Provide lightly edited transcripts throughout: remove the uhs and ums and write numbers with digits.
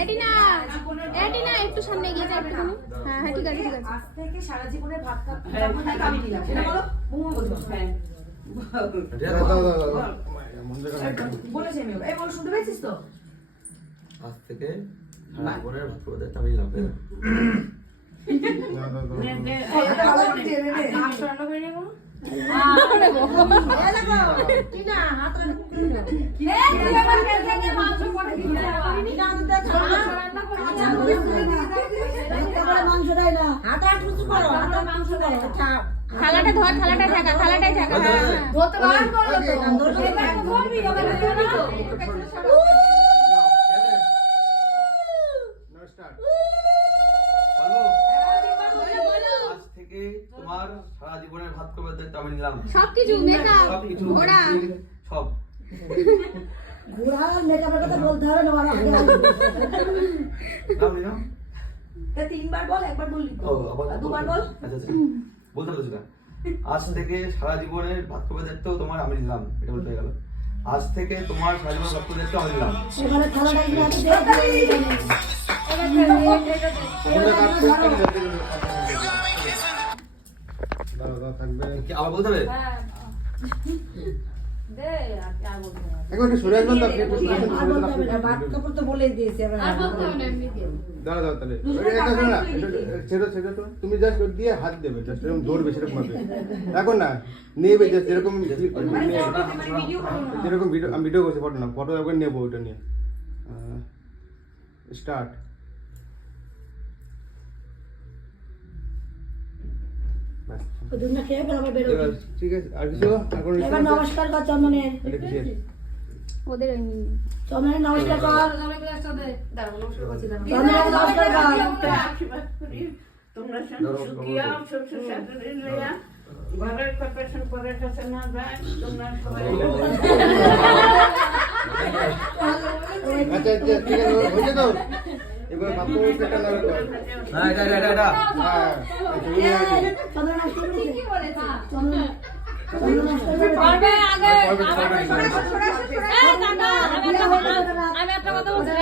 Edina Edina একটু সামনে এগিয়ে যাও একটু। হ্যাঁ হ্যাঁ ঠিক আছে ঠিক আছে। আজ থেকে সারা জীবনের ভাত খাওয়া আমি দিলাম সেটা বলো বৌমা বলবো হ্যাঁ বলেছি আমি এই বল শুনতে পেয়েছিস তো আজ থেকে সারা জীবনের ভাত খাওয়া দায়িত্ব আমি নিলাম থালাটা ধর থালাটাই থাকা থালাটাই থাকা আজ থেকে তোমার সারা জীবনের ভাত খাওয়া দায়িত্ব আমি নিলাম সবকিছু মেকআপ সবকিছু ঘোড়া সব ঘোড়া মেকআপের কথা বলতে হবে না বাবা নাম নিলাম তিনবার বল একবার বললি ও আবার দুবার বল আচ্ছা আচ্ছা বলতে পারছো না আজ থেকে সারা জীবনের ভাত খাওয়া দায়িত্ব তোমার আমি নিলাম এটা বলতে গেল আজ থেকে তোমার সারা জীবনের ভাত খাওয়া দায়িত্ব আমি নিলাম এবারে থালাটা কি আছে কি আবার বলতে হবে একবার সরে আসবেন তো ভাত কাপড় তো বলেই দিয়েছি দাঁড়া দাঁড়া তাহলে এটা শোনো না ছেড়ে ছেড়ে তো তুমি জাস্ট দিয়ে হাত দেবে জাস্ট এরকম ধরবে সেরকম ভাবে এখন না নেবে জাস্ট যেরকম যেরকম ভিডিও আমি ভিডিও করছি ফটো না ফটো একবার নেবো ওইটা নিয়ে স্টার্ট ঠিক আছে আর কিছু এখন এবার নমস্কার কর চন্দনের এটা কি ওদের চন্দনের নমস্কার কর চন্দনের নমস্কার কর তোমরা সুখী হও শ্বশুর শাশুড়ি লইয়া ঘরের প্রিপারেশন করে কাছে না যায় তোমরা সবাই আচ্ছা আচ্ছা ঠিক আছে হয়েছে তো এবার বাপু পেটা না না এটা এটা এটা হ্যাঁ চন্দনের নমস্কার কি বলেছে চন্দন আমি একটা কথা বলছি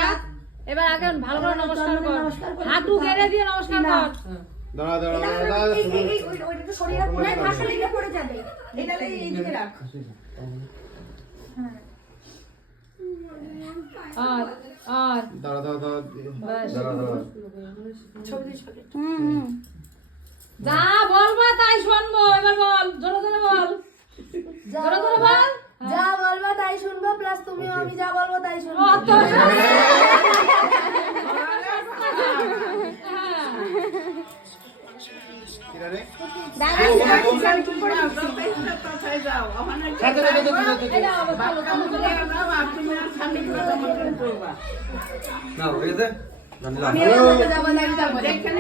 এবার আগে ভালো করে নমস্কার কর হাঁটু গেড়ে দিয়ে নমস্কার কর দাঁড়া দাঁড়া দাঁড়া ওইটা তো শরীরে পড়ে ভাষা লেগে পড়ে যাবে এটা এই দিকে রাখ আর দাঁড়া দাঁড়া দাঁড়া যা বলবা তাই শুনবো এবার বল জোরে জোরে বল জোরে জোরে বল যা বলবা তাই শুনবো প্লাস তুমিও আমি যা বলবো তাই শুনবো কিরারে কোথায় যাও ওখানে সাথে সাথে না হয়ে গেছে জানলাম দেখে